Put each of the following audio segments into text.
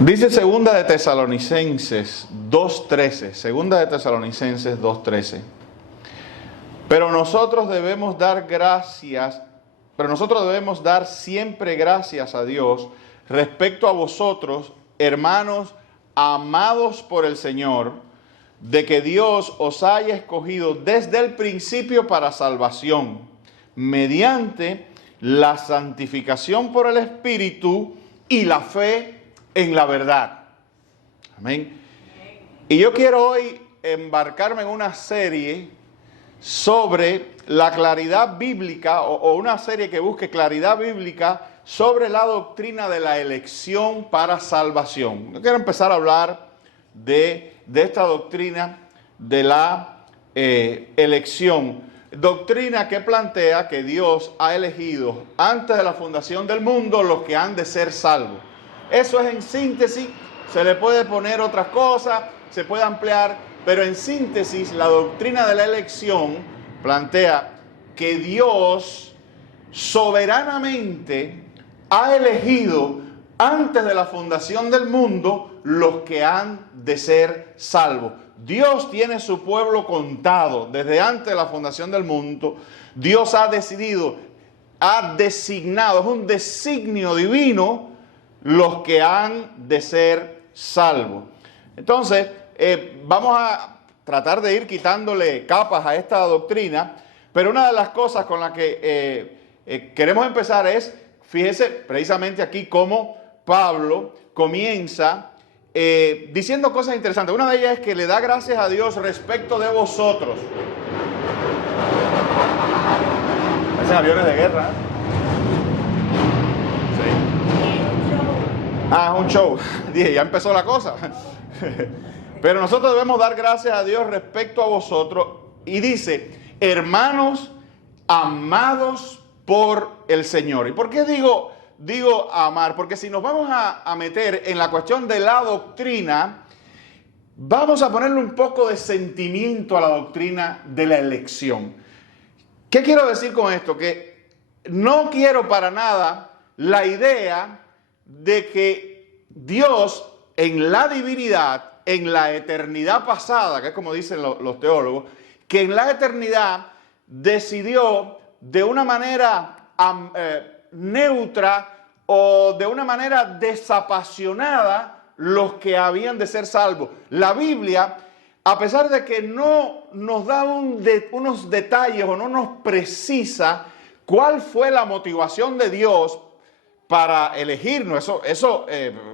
Dice segunda de Tesalonicenses 2:13, segunda de Tesalonicenses 2:13. Pero nosotros debemos dar siempre gracias a Dios respecto a vosotros, hermanos amados por el Señor, de que Dios os haya escogido desde el principio para salvación, mediante la santificación por el Espíritu y la fe en la verdad. Amén. Y yo quiero hoy embarcarme en una serie sobre la claridad bíblica, o una serie que busque claridad bíblica sobre la doctrina de la elección para salvación. Yo quiero empezar a hablar de esta doctrina de la elección. Doctrina que plantea que Dios ha elegido antes de la fundación del mundo los que han de ser salvos. Eso es en síntesis, se le puede poner otras cosas, se puede ampliar, pero en síntesis la doctrina de la elección plantea que Dios soberanamente ha elegido antes de la fundación del mundo los que han de ser salvos. Dios tiene su pueblo contado desde antes de la fundación del mundo. Dios ha decidido, ha designado, es un designio divino, los que han de ser salvos. Entonces, vamos a tratar de ir quitándole capas a esta doctrina, pero una de las cosas con las que queremos empezar es, fíjese precisamente aquí cómo Pablo comienza diciendo cosas interesantes. Una de ellas es que le da gracias a Dios respecto de vosotros. Parecen aviones de guerra. Es un show. Dije, ya empezó la cosa. Pero nosotros debemos dar gracias a Dios respecto a vosotros. Y dice, hermanos amados por el Señor. ¿Y por qué digo amar? Porque si nos vamos a meter en la cuestión de la doctrina, vamos a ponerle un poco de sentimiento a la doctrina de la elección. ¿Qué quiero decir con esto? Que no quiero para nada la idea de que Dios en la divinidad, en la eternidad pasada, que es como dicen los teólogos, que en la eternidad decidió de una manera neutra o de una manera desapasionada los que habían de ser salvos. La Biblia, a pesar de que no nos da unos detalles o no nos precisa cuál fue la motivación de Dios para elegirnos, eso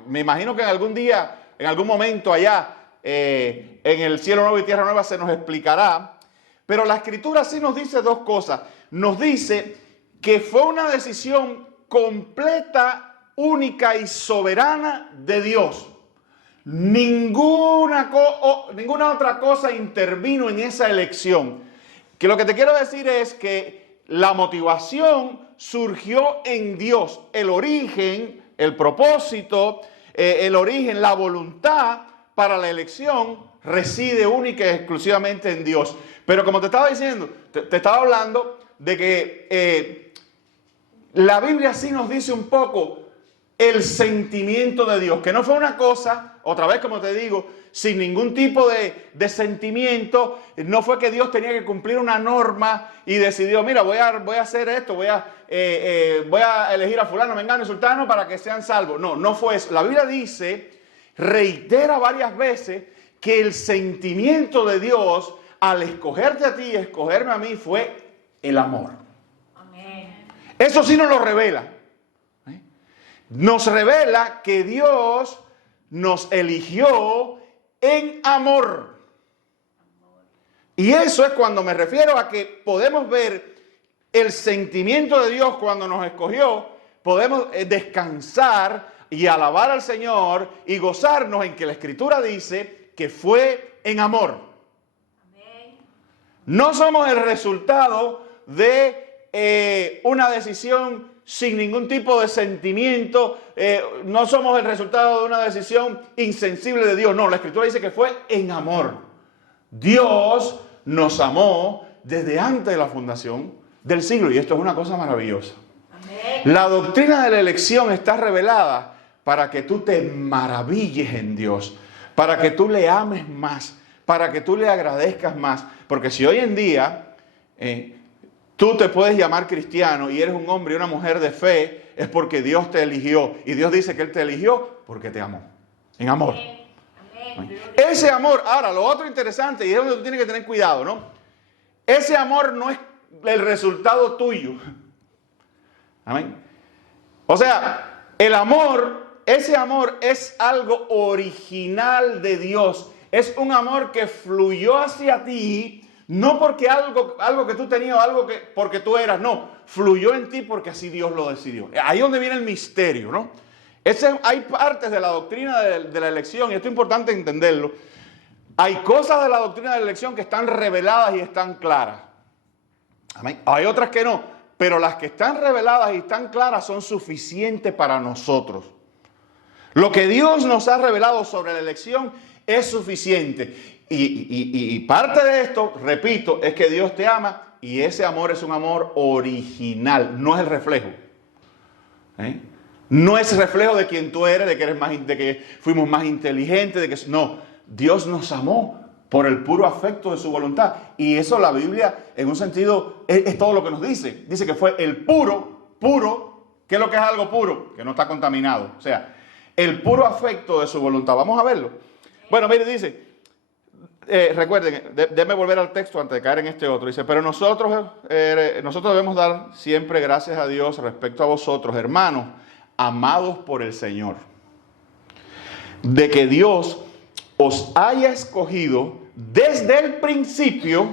me imagino que en algún día, en algún momento allá, en el cielo nuevo y tierra nueva se nos explicará. Pero la Escritura sí nos dice dos cosas. Nos dice que fue una decisión completa, única y soberana de Dios. Ninguna otra cosa intervino en esa elección. Que lo que te quiero decir es que la motivación surgió en Dios. El origen, el propósito, el origen, la voluntad para la elección reside única y exclusivamente en Dios. Pero como te estaba diciendo, te estaba hablando de que la Biblia sí nos dice un poco el sentimiento de Dios, que no fue una cosa, otra vez como te digo, sin ningún tipo de sentimiento. No fue que Dios tenía que cumplir una norma y decidió, mira, voy a hacer esto, voy a elegir a fulano, mengano y sultano para que sean salvos. No fue eso. La Biblia dice, reitera varias veces, que el sentimiento de Dios al escogerte a ti y escogerme a mí fue el amor. Amén. Eso sí nos lo revela. Nos revela que Dios nos eligió en amor. Y eso es cuando me refiero a que podemos ver el sentimiento de Dios cuando nos escogió. Podemos descansar y alabar al Señor y gozarnos en que la Escritura dice que fue en amor. Amén. No somos el resultado de una decisión sin ningún tipo de sentimiento, no somos el resultado de una decisión insensible de Dios. No, la Escritura dice que fue en amor. Dios nos amó desde antes de la fundación del siglo, y esto es una cosa maravillosa. Amén. La doctrina de la elección está revelada para que tú te maravilles en Dios, para que tú le ames más, para que tú le agradezcas más. Porque si hoy en día tú te puedes llamar cristiano y eres un hombre y una mujer de fe, es porque Dios te eligió. Y Dios dice que Él te eligió porque te amó. En amor. Ese amor, ahora lo otro interesante, y es donde tú tienes que tener cuidado, ¿no? Ese amor no es el resultado tuyo. Amén. O sea, el amor, ese amor es algo original de Dios. Es un amor que fluyó hacia ti, no porque algo que tú tenías o algo que porque tú eras, no. Fluyó en ti porque así Dios lo decidió. Ahí es donde viene el misterio, ¿no? Hay partes de la doctrina de la elección, y esto es importante entenderlo. Hay cosas de la doctrina de la elección que están reveladas y están claras. Amén. Hay otras que no, pero las que están reveladas y están claras son suficientes para nosotros. Lo que Dios nos ha revelado sobre la elección es suficiente. Y parte de esto, repito, es que Dios te ama, y ese amor es un amor original, no es el reflejo. No es reflejo de quien tú eres, de que fuimos más inteligentes, no. Dios nos amó por el puro afecto de su voluntad. Y eso la Biblia, en un sentido, es todo lo que nos dice. Dice que fue el puro, ¿qué es lo que es algo puro? Que no está contaminado. O sea, el puro afecto de su voluntad. Vamos a verlo. Bueno, mire, dice, recuerden, déjame volver al texto antes de caer en este otro. Dice, pero nosotros debemos dar siempre gracias a Dios respecto a vosotros, hermanos, amados por el Señor, de que Dios os haya escogido desde el principio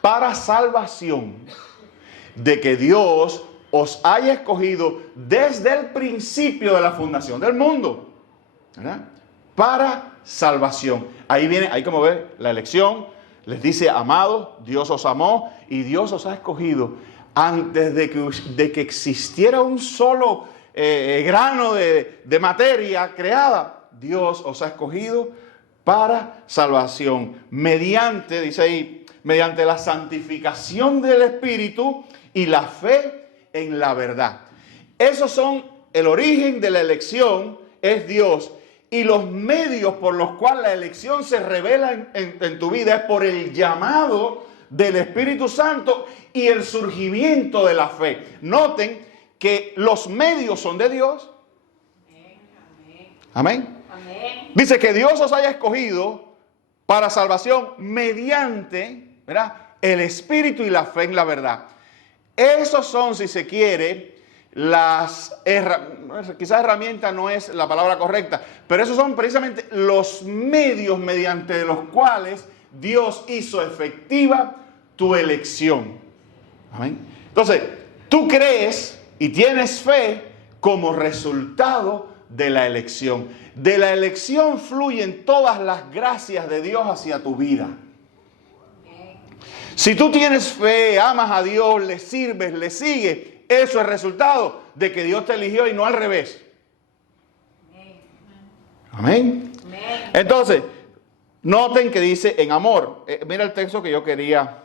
para salvación, de que Dios os haya escogido desde el principio de la fundación del mundo, ¿verdad? Para salvación. Ahí como ve la elección, les dice amados, Dios os amó y Dios os ha escogido antes de que existiera un solo grano de materia creada. Dios os ha escogido para salvación, dice ahí, mediante la santificación del Espíritu y la fe en la verdad. Esos son el origen de la elección, es Dios. Y los medios por los cuales la elección se revela en tu vida es por el llamado del Espíritu Santo y el surgimiento de la fe. Noten que los medios son de Dios. Amén. Amén. Dice que Dios os haya escogido para salvación mediante, ¿verdad?, el Espíritu y la fe en la verdad. Esos son, si se quiere, quizás herramienta no es la palabra correcta, pero esos son precisamente los medios mediante los cuales Dios hizo efectiva tu elección. Amén. Entonces, tú crees y tienes fe como resultado de la elección. De la elección fluyen todas las gracias de Dios hacia tu vida. Si tú tienes fe, amas a Dios, le sirves, le sigues, eso es resultado de que Dios te eligió y no al revés. Amén. Entonces, noten que dice en amor. Mira el texto que yo quería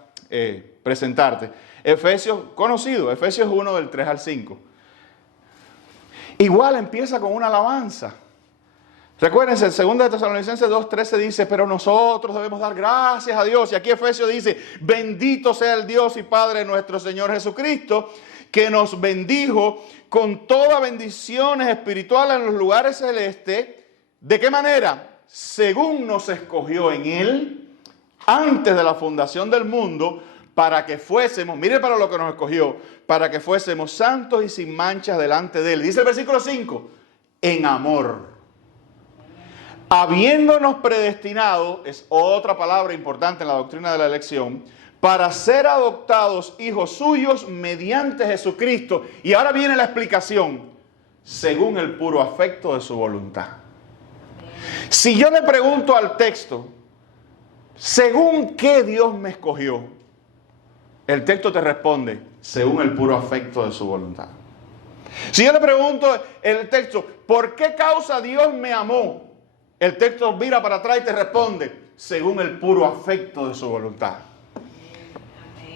presentarte. Efesios, conocido, Efesios 1 del 3 al 5. Igual empieza con una alabanza. Recuérdense, en 2 Tesalonicenses 2:13 dice, pero nosotros debemos dar gracias a Dios. Y aquí Efesios dice, bendito sea el Dios y Padre de nuestro Señor Jesucristo, que nos bendijo con todas bendiciones espirituales en los lugares celestes. ¿De qué manera? Según nos escogió en Él, antes de la fundación del mundo, para que fuésemos, mire para lo que nos escogió, para que fuésemos santos y sin manchas delante de Él. Dice el versículo 5, en amor. Habiéndonos predestinado, es otra palabra importante en la doctrina de la elección, para ser adoptados hijos suyos mediante Jesucristo. Y ahora viene la explicación, según el puro afecto de su voluntad. Si yo le pregunto al texto, ¿según qué Dios me escogió? El texto te responde, según el puro afecto de su voluntad. Si yo le pregunto el texto, ¿por qué causa Dios me amó? El texto mira para atrás y te responde, según el puro afecto de su voluntad.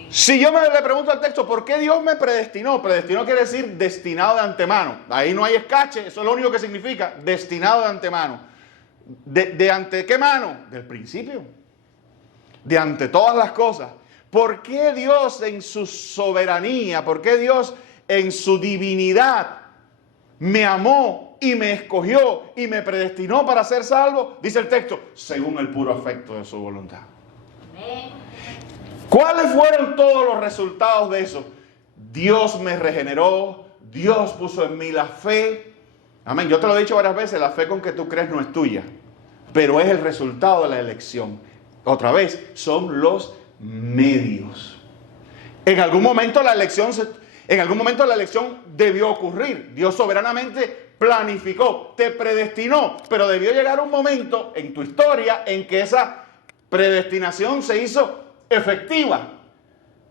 Si yo le pregunto al texto, ¿por qué Dios me predestinó? Predestinó quiere decir destinado de antemano. Ahí no hay escache, eso es lo único que significa, destinado de antemano. ¿De ante qué mano? Del principio. De ante todas las cosas. ¿Por qué Dios en su soberanía, por qué Dios en su divinidad me amó y me escogió y me predestinó para ser salvo? Dice el texto, según el puro afecto de su voluntad. Amén. ¿Cuáles fueron todos los resultados de eso? Dios me regeneró, Dios puso en mí la fe. Amén. Yo te lo he dicho varias veces, la fe con que tú crees no es tuya, pero es el resultado de la elección. Otra vez, son los medios. En algún momento la elección debió ocurrir. Dios soberanamente planificó, te predestinó, pero debió llegar un momento en tu historia en que esa predestinación se hizo efectiva,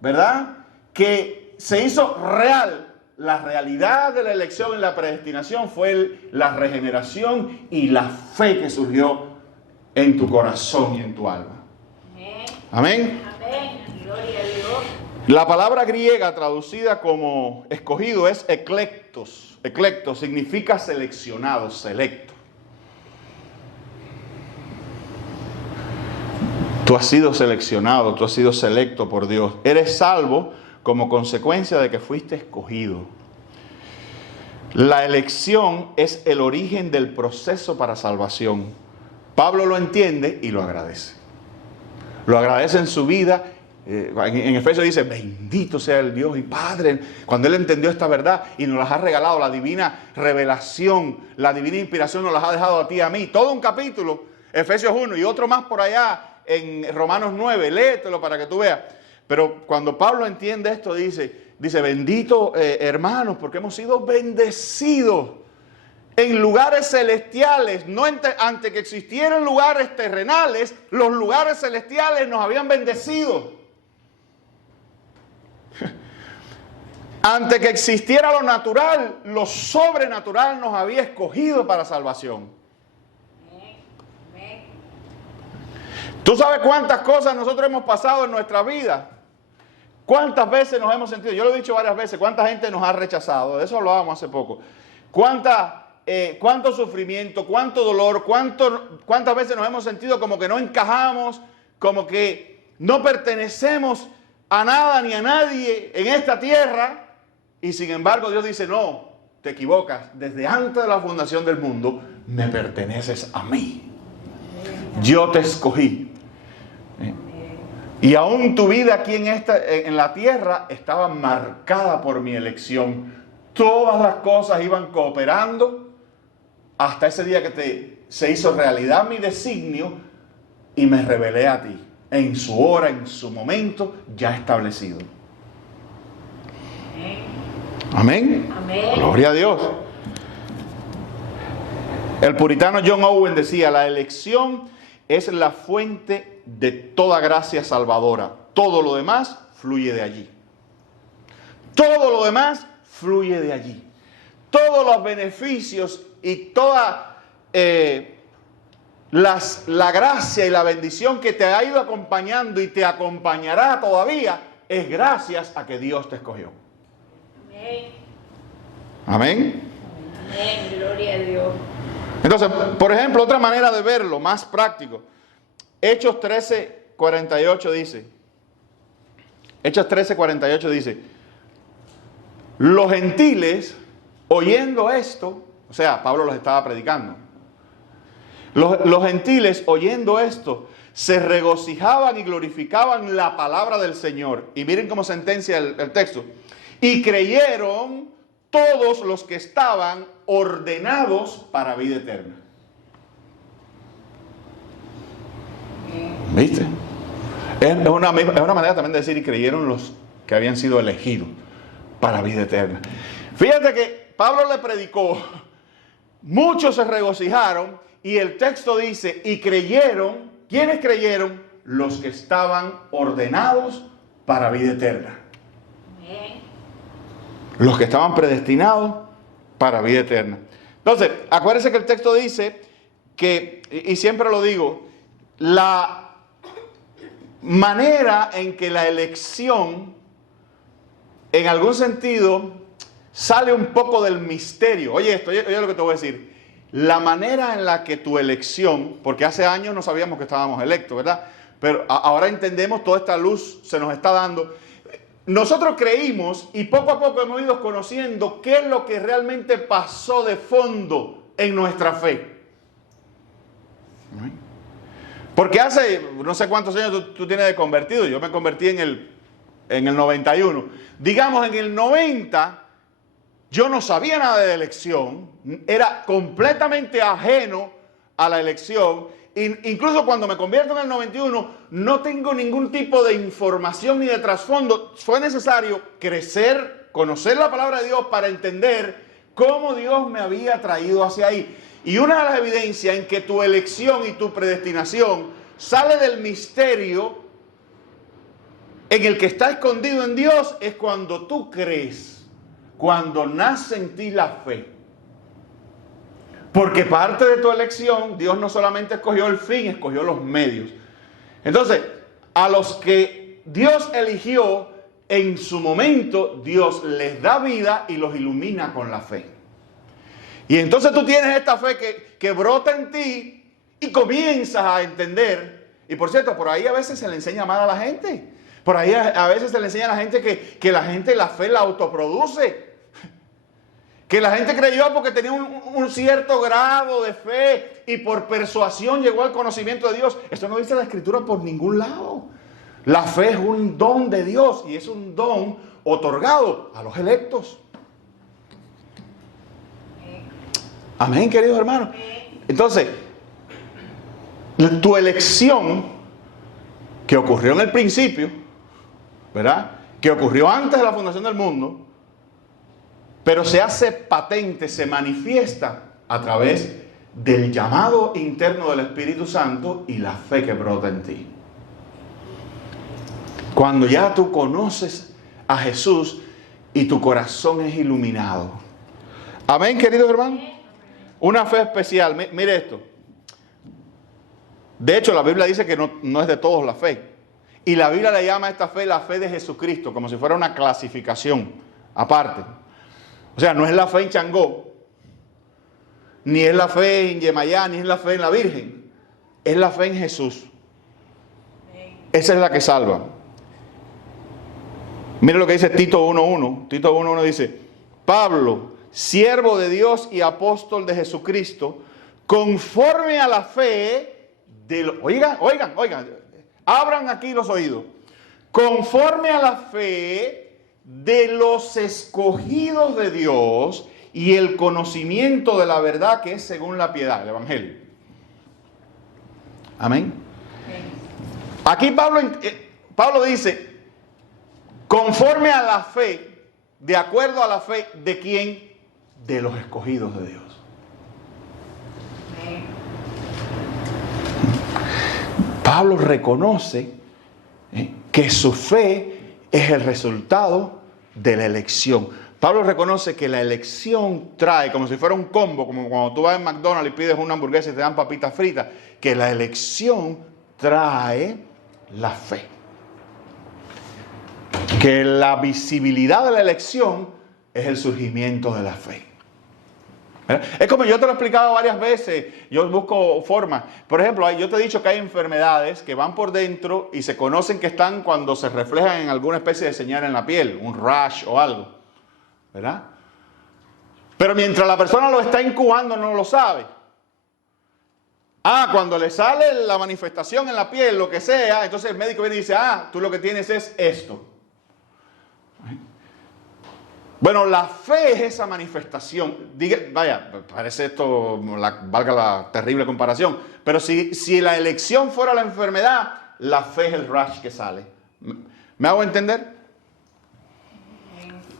¿verdad? Que se hizo real. La realidad de la elección en la predestinación fue la regeneración y la fe que surgió en tu corazón y en tu alma. Amén. Amén. Gloria a Dios. La palabra griega traducida como escogido es eclectos. Eclectos significa seleccionado, selecto. Tú has sido seleccionado, tú has sido selecto por Dios. Eres salvo como consecuencia de que fuiste escogido. La elección es el origen del proceso para salvación. Pablo lo entiende y lo agradece. Lo agradece en su vida. En Efesios dice, bendito sea el Dios y Padre. Cuando Él entendió esta verdad y nos las ha regalado, la divina revelación, la divina inspiración nos las ha dejado a ti y a mí. Todo un capítulo, Efesios 1 y otro más por allá en Romanos 9, léetelo para que tú veas. Pero cuando Pablo entiende esto, dice bendito hermanos, porque hemos sido bendecidos en lugares celestiales. No antes que existieran lugares terrenales, los lugares celestiales nos habían bendecido. Antes que existiera lo natural, lo sobrenatural nos había escogido para salvación. ¿Tú sabes cuántas cosas nosotros hemos pasado en nuestra vida? ¿Cuántas veces nos hemos sentido? Yo lo he dicho varias veces. ¿Cuánta gente nos ha rechazado? De eso hablábamos hace poco. ¿Cuánto sufrimiento? ¿Cuánto dolor? ¿Cuántas veces nos hemos sentido como que no encajamos? Como que no pertenecemos a nada ni a nadie en esta tierra. Y sin embargo Dios dice, no, te equivocas. Desde antes de la fundación del mundo me perteneces a mí. Yo te escogí. Y aún tu vida aquí en la tierra estaba marcada por mi elección. Todas las cosas iban cooperando hasta ese día que se hizo realidad mi designio y me revelé a ti en su hora, en su momento ya establecido. Amén. Amén. Gloria a Dios. El puritano John Owen decía, la elección es la fuente de toda gracia salvadora. Todo lo demás fluye de allí. Todo lo demás fluye de allí. Todos los beneficios y toda la gracia y la bendición que te ha ido acompañando y te acompañará todavía es gracias a que Dios te escogió. Amén. Amén. Amén. Gloria a Dios. Entonces, por ejemplo, otra manera de verlo, más práctico. Hechos 13:48 dice. Hechos 13:48 dice. Los gentiles, oyendo esto, o sea, Pablo los estaba predicando. Los gentiles, oyendo esto, se regocijaban y glorificaban la palabra del Señor. Y miren cómo sentencia el texto. Y creyeron todos los que estaban ordenados para vida eterna. ¿Viste? Es una manera también de decir, y creyeron los que habían sido elegidos para vida eterna. Fíjate que Pablo le predicó, muchos se regocijaron, y el texto dice, y creyeron. ¿Quiénes creyeron? Los que estaban ordenados para vida eterna. Los que estaban predestinados para vida eterna. Entonces, acuérdense que el texto dice que, y siempre lo digo, manera en que la elección, en algún sentido, sale un poco del misterio. Oye esto, oye lo que te voy a decir. La manera en la que tu elección, porque hace años no sabíamos que estábamos electos, ¿verdad? Pero ahora entendemos, toda esta luz se nos está dando. Nosotros creímos y poco a poco hemos ido conociendo qué es lo que realmente pasó de fondo en nuestra fe. Porque hace no sé cuántos años tú tienes de convertido. Yo me convertí en el 91. Digamos, en el 90, yo no sabía nada de elección. Era completamente ajeno a la elección. Incluso cuando me convierto en el 91, no tengo ningún tipo de información ni de trasfondo. Fue necesario crecer, conocer la palabra de Dios para entender cómo Dios me había traído hacia ahí. Y una de las evidencias en que tu elección y tu predestinación sale del misterio en el que está escondido en Dios es cuando tú crees, cuando nace en ti la fe. Porque parte de tu elección, Dios no solamente escogió el fin, escogió los medios. Entonces, a los que Dios eligió en su momento, Dios les da vida y los ilumina con la fe. Y entonces tú tienes esta fe que brota en ti y comienzas a entender. Y por cierto, por ahí a veces se le enseña mal a la gente. Por ahí a veces se le enseña a la gente que la gente la fe la autoproduce. Que la gente creyó porque tenía un cierto grado de fe y por persuasión llegó al conocimiento de Dios. Esto no dice la Escritura por ningún lado. La fe es un don de Dios y es un don otorgado a los electos. Amén, queridos hermanos. Entonces, tu elección que ocurrió en el principio, ¿verdad? Que ocurrió antes de la fundación del mundo, pero se hace patente, se manifiesta a través del llamado interno del Espíritu Santo y la fe que brota en ti. Cuando ya tú conoces a Jesús y tu corazón es iluminado. Amén, queridos hermanos. Una fe especial. Mire esto. De hecho, la Biblia dice que no es de todos la fe. Y la Biblia le llama a esta fe la fe de Jesucristo, como si fuera una clasificación aparte. O sea, no es la fe en Changó, ni es la fe en Yemayá, ni es la fe en la Virgen. Es la fe en Jesús. Esa es la que salva. Mire lo que dice Tito 1.1. Tito 1.1 dice: Pablo, siervo de Dios y apóstol de Jesucristo, conforme a la fe de... Oigan, abran aquí los oídos. Conforme a la fe de los escogidos de Dios y el conocimiento de la verdad que es según la piedad, el Evangelio. Amén. Aquí Pablo dice, conforme a la fe, de acuerdo a la fe, ¿de quién? De los escogidos de Dios. Pablo reconoce que su fe es el resultado de la elección. Pablo reconoce que la elección trae, como si fuera un combo, como cuando tú vas en McDonald's y pides una hamburguesa y te dan papitas fritas, que la elección trae la fe. Que la visibilidad de la elección es el surgimiento de la fe. Es como yo te lo he explicado varias veces, yo busco formas. Por ejemplo, yo te he dicho que hay enfermedades que van por dentro y se conocen que están cuando se reflejan en alguna especie de señal en la piel, un rash o algo, ¿verdad? Pero mientras la persona lo está incubando no lo sabe. Cuando le sale la manifestación en la piel, lo que sea, entonces el médico viene y dice, tú lo que tienes es esto. Bueno, la fe es esa manifestación. Vaya, parece esto, valga la terrible comparación, pero si la elección fuera la enfermedad, la fe es el rash que sale. ¿Me hago entender?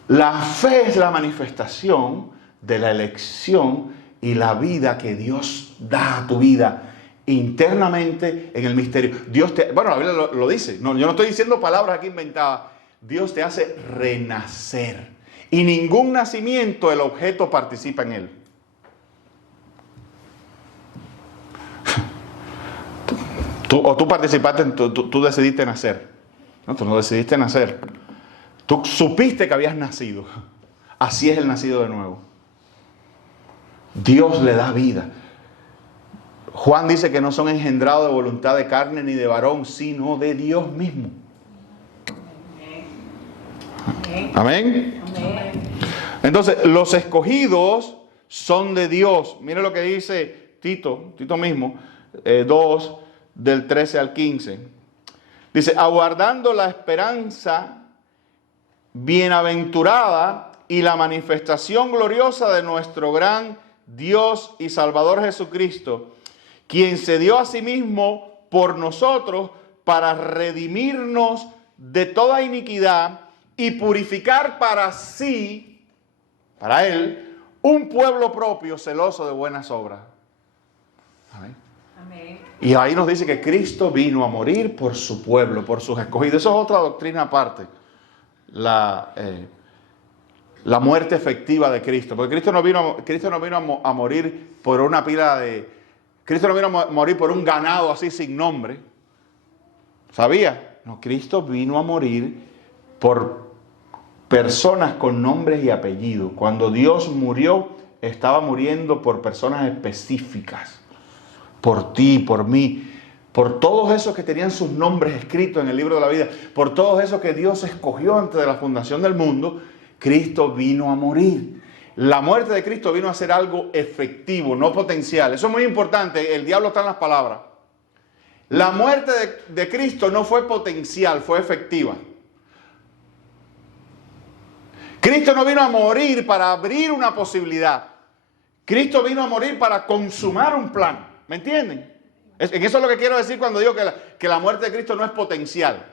La fe es la manifestación de la elección y la vida que Dios da a tu vida internamente en el misterio. Bueno, la Biblia lo dice. No, yo no estoy diciendo palabras aquí inventadas. Dios te hace renacer. Y ningún nacimiento el objeto participa en él. Tú participaste, tú decidiste nacer. No, tú no decidiste nacer. Tú supiste que habías nacido. Así es el nacido de nuevo. Dios le da vida. Juan dice que no son engendrados de voluntad de carne ni de varón, sino de Dios mismo. Amén. Entonces, los escogidos son de Dios. Mire lo que dice Tito mismo, 2, del 13 al 15. Dice, aguardando la esperanza bienaventurada y la manifestación gloriosa de nuestro gran Dios y Salvador Jesucristo, quien se dio a sí mismo por nosotros para redimirnos de toda iniquidad y purificar para sí, para Él, un pueblo propio celoso de buenas obras. Amén. Amén. Y ahí nos dice que Cristo vino a morir por su pueblo, por sus escogidos. Eso es otra doctrina aparte. La muerte efectiva de Cristo. Porque Cristo no vino a morir por una pila de... Cristo no vino a morir por un ganado así sin nombre. ¿Sabía? No, Cristo vino a morir por personas con nombres y apellidos. Cuando Dios murió, estaba muriendo por personas específicas. Por ti, por mí, por todos esos que tenían sus nombres escritos en el libro de la vida, por todos esos que Dios escogió antes de la fundación del mundo, Cristo vino a morir. La muerte de Cristo vino a ser algo efectivo, no potencial. Eso es muy importante, el diablo está en las palabras. La muerte de Cristo no fue potencial, fue efectiva. Cristo no vino a morir para abrir una posibilidad. Cristo vino a morir para consumar un plan. ¿Me entienden? En eso es lo que quiero decir cuando digo que la muerte de Cristo no es potencial.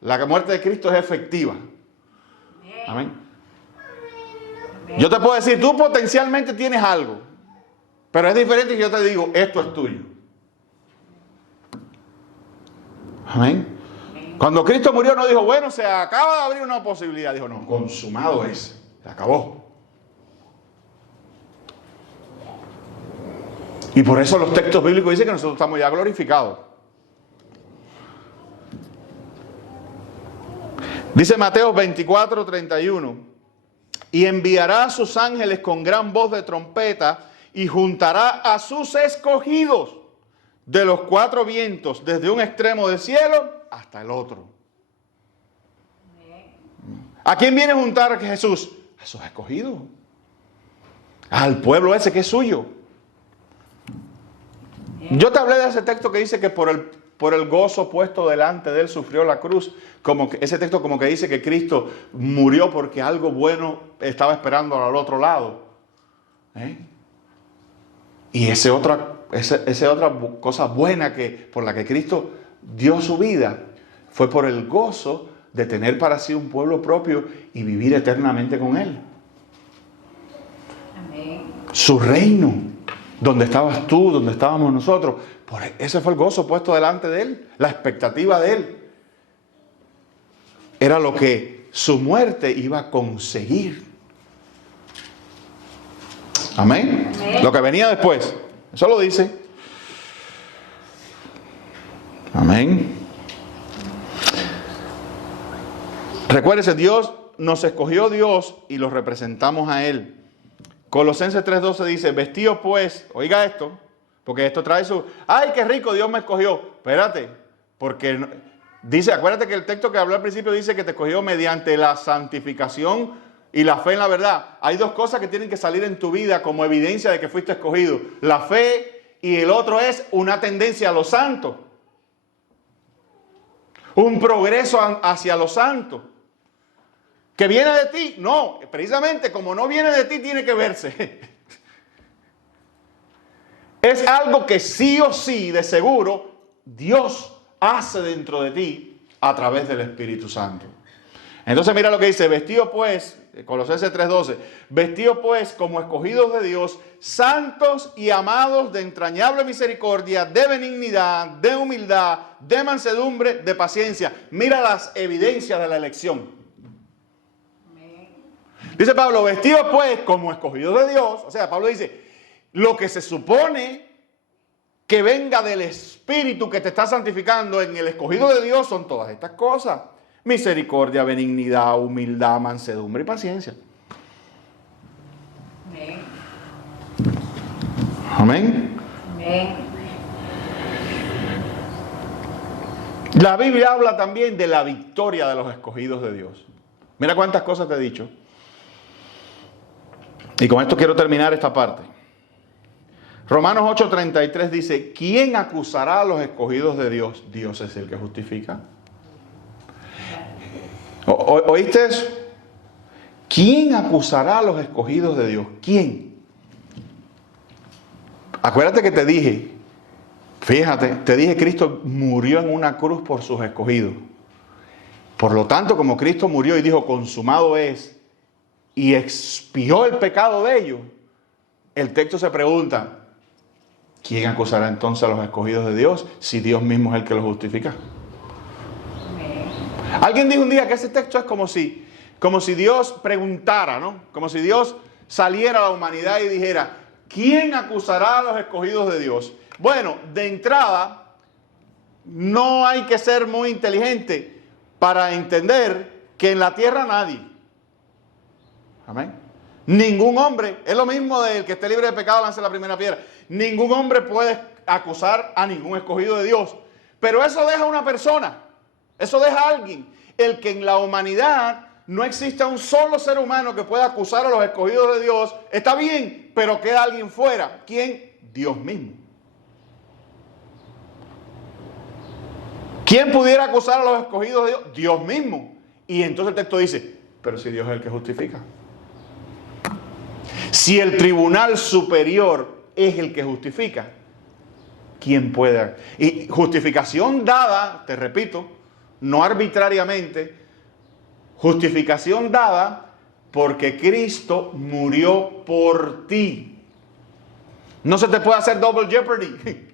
La muerte de Cristo es efectiva. Amén. Yo te puedo decir, tú potencialmente tienes algo, pero es diferente si yo te digo, esto es tuyo. Amén. Cuando Cristo murió no dijo, bueno, se acaba de abrir una posibilidad. Dijo, no, consumado es. Se acabó. Y por eso los textos bíblicos dicen que nosotros estamos ya glorificados. Dice Mateo 24, 31. Y enviará a sus ángeles con gran voz de trompeta y juntará a sus escogidos de los cuatro vientos, desde un extremo del cielo hasta el otro. ¿A quién viene a juntar Jesús? A sus escogidos. Al pueblo ese que es suyo. Yo te hablé de ese texto que dice que por el gozo puesto delante de él sufrió la cruz. Ese texto como que dice que Cristo murió porque algo bueno estaba esperando al otro lado. Y esa otra cosa buena por la que Cristo dio su vida fue por el gozo de tener para sí un pueblo propio y vivir eternamente con él. Amén. Su reino, donde estabas tú, donde estábamos nosotros, ese fue el gozo puesto delante de él, la expectativa de él. Era lo que su muerte iba a conseguir. Amén. Amén. Lo que venía después, eso lo dice. Amén. Recuérdese, Dios nos escogió Dios y los representamos a Él. Colosenses 3:12 dice, vestidos pues, oiga esto, porque esto trae ¡ay, qué rico, Dios me escogió! Espérate, porque dice, acuérdate que el texto que habló al principio dice que te escogió mediante la santificación y la fe en la verdad. Hay dos cosas que tienen que salir en tu vida como evidencia de que fuiste escogido. La fe y el otro es una tendencia a lo santo. Un progreso hacia lo santo. ¿Que viene de ti? No, precisamente como no viene de ti tiene que verse. Es algo que sí o sí, de seguro, Dios hace dentro de ti a través del Espíritu Santo. Entonces mira lo que dice, vestido pues, Colosenses 3:12, vestido pues como escogidos de Dios, santos y amados de entrañable misericordia, de benignidad, de humildad, de mansedumbre, de paciencia. Mira las evidencias de la elección. Dice Pablo, vestidos pues como escogidos de Dios. O sea, Pablo dice, lo que se supone que venga del Espíritu que te está santificando en el escogido de Dios son todas estas cosas: misericordia, benignidad, humildad, mansedumbre y paciencia. Amén. Amén. Amén. La Biblia habla también de la victoria de los escogidos de Dios. Mira cuántas cosas te he dicho. Y con esto quiero terminar esta parte. Romanos 8:33 dice: ¿quién acusará a los escogidos de Dios? Dios es el que justifica. ¿Oíste eso? ¿Quién acusará a los escogidos de Dios? ¿Quién? Acuérdate que te dije, fíjate, te dije, Cristo murió en una cruz por sus escogidos. Por lo tanto, como Cristo murió y dijo, consumado es, y expió el pecado de ellos, el texto se pregunta, ¿quién acusará entonces a los escogidos de Dios si Dios mismo es el que los justifica? Alguien dijo un día que ese texto es como si Dios preguntara, ¿no? Como si Dios saliera a la humanidad y dijera, ¿quién acusará a los escogidos de Dios? Bueno, de entrada, no hay que ser muy inteligente para entender que en la tierra nadie. Amén. Ningún hombre, es lo mismo del que esté libre de pecado, lance la primera piedra. Ningún hombre puede acusar a ningún escogido de Dios. Pero eso deja a una persona, eso deja a alguien. El que en la humanidad no exista un solo ser humano que pueda acusar a los escogidos de Dios, está bien, pero queda alguien fuera. ¿Quién? Dios mismo. ¿Quién pudiera acusar a los escogidos de Dios? Dios mismo. Y entonces el texto dice, pero si Dios es el que justifica. Si el tribunal superior es el que justifica, ¿quién puede? Y justificación dada, te repito, no arbitrariamente, justificación dada porque Cristo murió por ti. No se te puede hacer double jeopardy.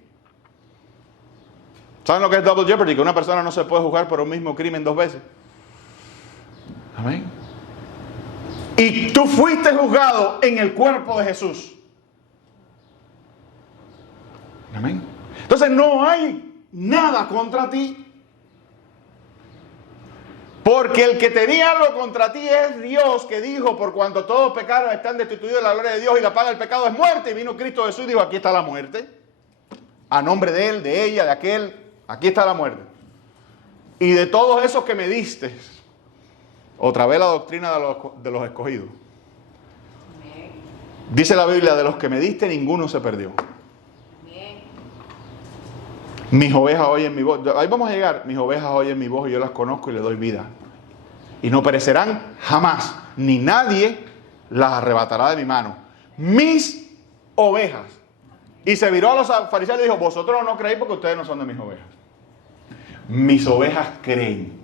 ¿Saben lo que es double jeopardy? Que una persona no se puede juzgar por un mismo crimen dos veces. Amén. Y tú fuiste juzgado en el cuerpo de Jesús. Amén. Entonces no hay nada contra ti. Porque el que tenía algo contra ti es Dios, que dijo, por cuanto todos pecaron están destituidos de la gloria de Dios y la paga del pecado es muerte. Y vino Cristo Jesús y dijo, aquí está la muerte. A nombre de él, de ella, de aquel, aquí está la muerte. Y de todos esos que me diste, otra vez la doctrina de los escogidos. Dice la Biblia, de los que me diste ninguno se perdió. Mis ovejas oyen mi voz. Ahí vamos a llegar. Mis ovejas oyen mi voz y yo las conozco y le doy vida. Y no perecerán jamás. Ni nadie las arrebatará de mi mano. Mis ovejas. Y se viró a los fariseos y dijo, vosotros no creéis porque ustedes no son de mis ovejas. Mis ovejas creen.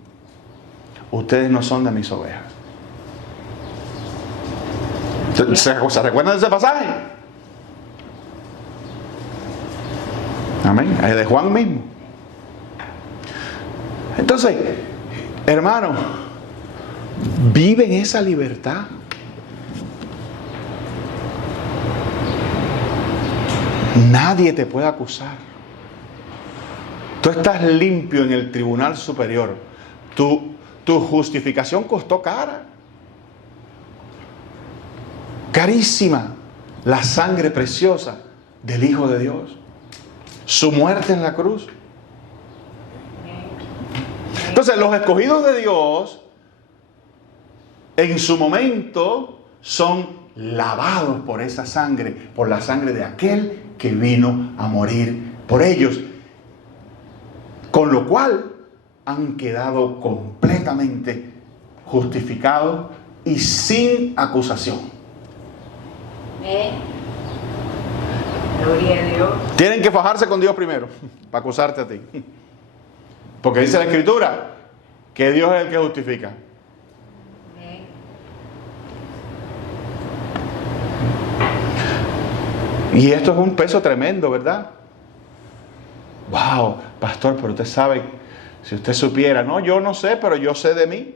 Ustedes no son de mis ovejas. ¿Se recuerdan de ese pasaje? Amén. Es de Juan mismo. Entonces, hermano, vive en esa libertad. Nadie te puede acusar. Tú estás limpio en el tribunal superior. Tu justificación costó cara. Carísima. La sangre preciosa del Hijo de Dios. Su muerte en la cruz. Entonces, los escogidos de Dios, en su momento, son lavados por esa sangre, por la sangre de aquel que vino a morir por ellos. Con lo cual, han quedado completamente justificados y sin acusación. Gloria a Dios. Tienen que fajarse con Dios primero, para acusarte a ti. Porque dice la Escritura que Dios es el que justifica. Y esto es un peso tremendo, ¿verdad? Wow, pastor, pero usted sabe, si usted supiera, no, yo no sé, pero yo sé de mí.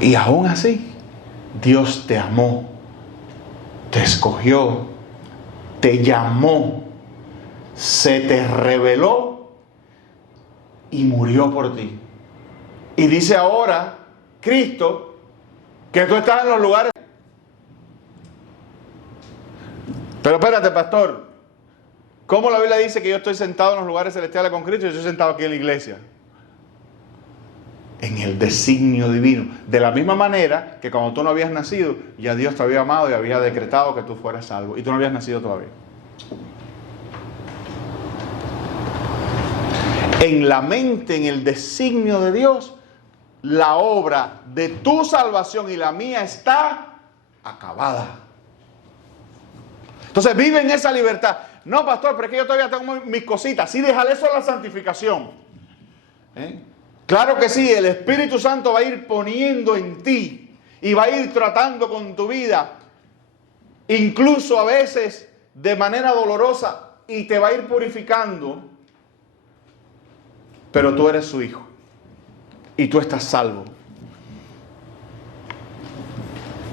Y aún así, Dios te amó te escogió, te llamó, se te reveló y murió por ti. Y dice ahora Cristo que tú estás en los lugares. Pero espérate, pastor, ¿cómo la Biblia dice que yo estoy sentado en los lugares celestiales con Cristo y yo estoy sentado aquí en la iglesia? En el designio divino. De la misma manera que cuando tú no habías nacido, ya Dios te había amado y había decretado que tú fueras salvo. Y tú no habías nacido todavía. En la mente, en el designio de Dios, la obra de tu salvación y la mía está acabada. Entonces vive en esa libertad. No, pastor, pero es que yo todavía tengo mis cositas. Sí, déjale eso a la santificación. Claro que sí, el Espíritu Santo va a ir poniendo en ti y va a ir tratando con tu vida, incluso a veces de manera dolorosa, y te va a ir purificando. Pero tú eres su hijo y tú estás salvo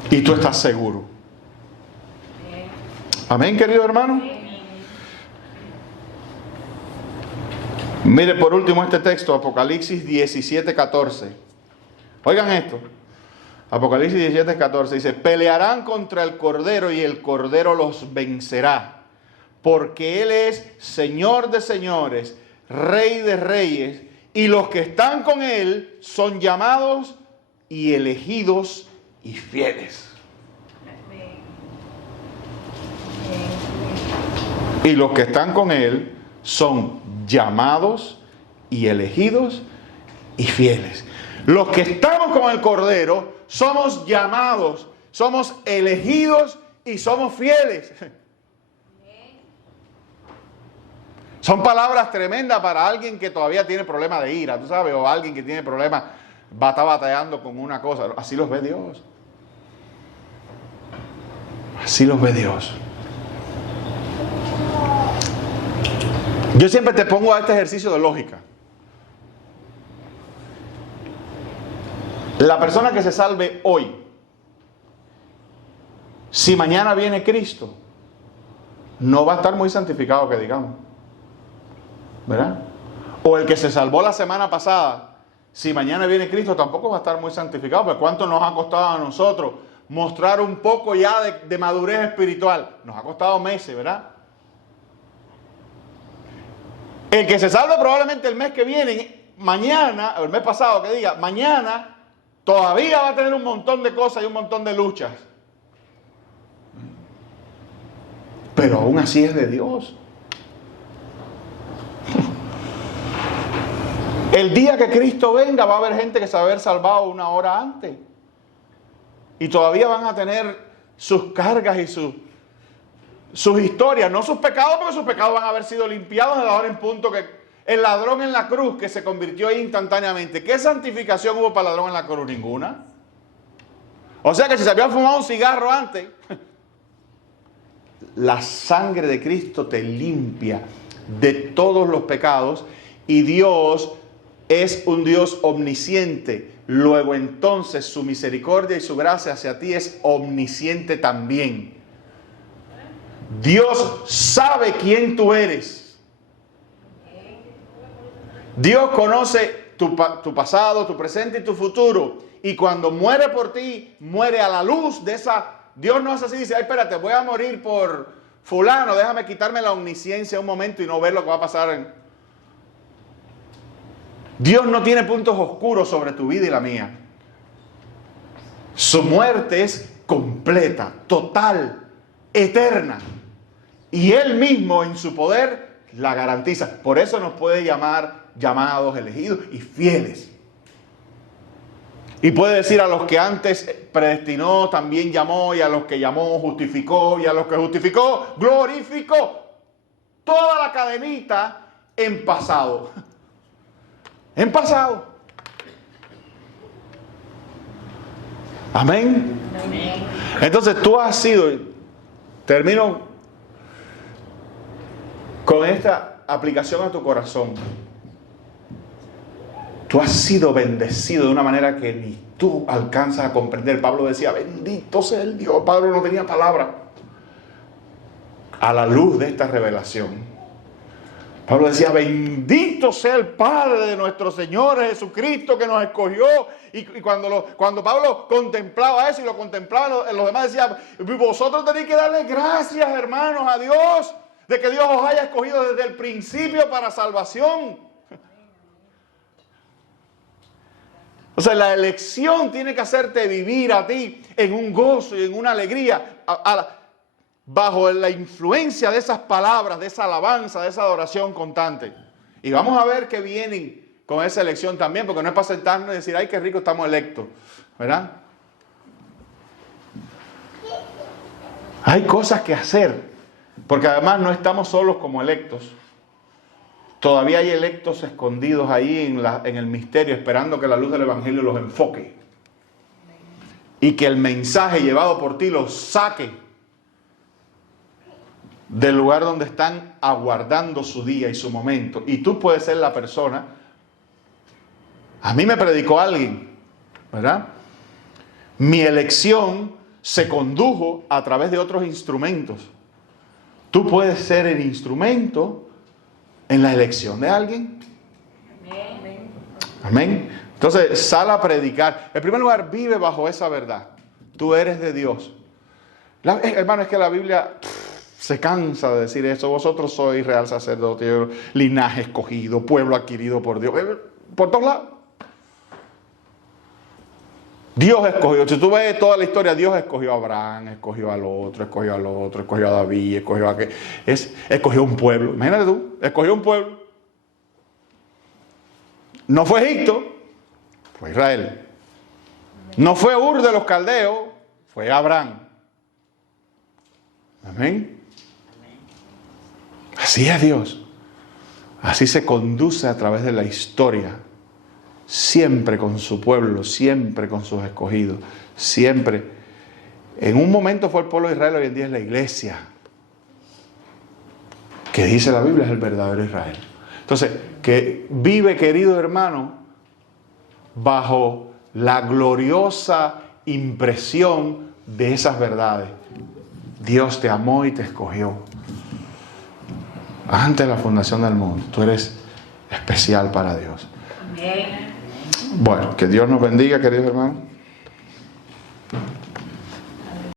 y tú estás seguro. Amén, querido hermano. Mire por último este texto, Apocalipsis 17:14. Oigan esto. Apocalipsis 17:14 dice: pelearán contra el Cordero y el Cordero los vencerá, porque Él es Señor de señores, Rey de reyes, y los que están con Él son llamados y elegidos y fieles. Y los que están con Él son llamados y elegidos y fieles. Los que estamos con el Cordero somos llamados, somos elegidos y somos fieles. Son palabras tremendas para alguien que todavía tiene problemas de ira, tú sabes, o alguien que tiene problemas, va a estar batallando con una cosa. Así los ve Dios. Así los ve Dios. Yo siempre te pongo a este ejercicio de lógica. La persona que se salve hoy, si mañana viene Cristo, no va a estar muy santificado, que digamos. ¿Verdad? O el que se salvó la semana pasada, si mañana viene Cristo, tampoco va a estar muy santificado. Pero ¿cuánto nos ha costado a nosotros mostrar un poco ya de madurez espiritual? Nos ha costado meses, ¿verdad? El que se salve probablemente el mes que viene, mañana, o el mes pasado que diga, mañana todavía va a tener un montón de cosas y un montón de luchas. Pero aún así es de Dios. El día que Cristo venga va a haber gente que se va a haber salvado una hora antes. Y todavía van a tener sus cargas y sus historias, no sus pecados, porque sus pecados van a haber sido limpiados a la hora en punto que el ladrón en la cruz, que se convirtió ahí instantáneamente. ¿Qué santificación hubo para el ladrón en la cruz? Ninguna. O sea que si se había fumado un cigarro antes, la sangre de Cristo te limpia de todos los pecados, y Dios es un Dios omnisciente. Luego entonces su misericordia y su gracia hacia ti es omnisciente también. Dios sabe quién tú eres. Dios conoce tu pasado, tu presente y tu futuro. Y cuando muere por ti, muere a la luz de esa. Dios no es así, dice: ay, espérate, voy a morir por fulano, déjame quitarme la omnisciencia un momento y no ver lo que va a pasar. Dios no tiene puntos oscuros sobre tu vida y la mía. Su muerte es completa, total, eterna. Y Él mismo en su poder la garantiza. Por eso nos puede llamar llamados, elegidos y fieles. Y puede decir: a los que antes predestinó, también llamó, y a los que llamó, justificó, y a los que justificó, glorificó. Toda la cadenita en pasado. En pasado. Amén. Amén. Entonces tú has sido, termino con esta aplicación a tu corazón. Tú has sido bendecido de una manera que ni tú alcanzas a comprender. Pablo decía: bendito sea el Dios. Pablo no tenía palabra. a la luz de esta revelación. Pablo decía, bendito sea el Padre de nuestro Señor Jesucristo que nos escogió. Y cuando Pablo contemplaba eso y lo contemplaban los demás, decía, vosotros tenéis que darle gracias, hermanos, a Dios, de que Dios os haya escogido desde el principio para salvación. O sea, la elección tiene que hacerte vivir a ti en un gozo y en una alegría, bajo la influencia de esas palabras, de esa alabanza, de esa adoración constante. Y vamos a ver que vienen con esa elección también, porque no es para sentarnos y decir, ay, qué rico estamos electos, ¿verdad? Hay cosas que hacer, porque además no estamos solos como electos. Todavía hay electos escondidos ahí en el misterio, esperando que la luz del Evangelio los enfoque. Y que el mensaje llevado por ti los saque del lugar donde están aguardando su día y su momento. Y tú puedes ser la persona. A mí me predicó alguien, ¿verdad? Mi elección se condujo a través de otros instrumentos. Tú puedes ser el instrumento en la elección de alguien. Amén. Amén. Entonces, sal a predicar. En primer lugar, vive bajo esa verdad. Tú eres de Dios. Hermano, es que la Biblia se cansa de decir eso. Vosotros sois real sacerdote, linaje escogido, pueblo adquirido por Dios. Por todos lados. Dios escogió. Si tú ves toda la historia, Dios escogió a Abraham, escogió al otro, escogió a David, escogió a aquel. Escogió un pueblo. Imagínate tú, escogió un pueblo. No fue Egipto, fue Israel. No fue Ur de los Caldeos, fue Abraham. Amén. Así es Dios. Así se conduce a través de la historia. Siempre con su pueblo, siempre con sus escogidos, siempre. En un momento fue el pueblo de Israel, hoy en día es la iglesia. Que dice la Biblia es el verdadero Israel. Entonces, que vive, querido hermano, bajo la gloriosa impresión de esas verdades. Dios te amó y te escogió. Antes de la fundación del mundo, tú eres especial para Dios. Bueno, que Dios nos bendiga, queridos hermanos.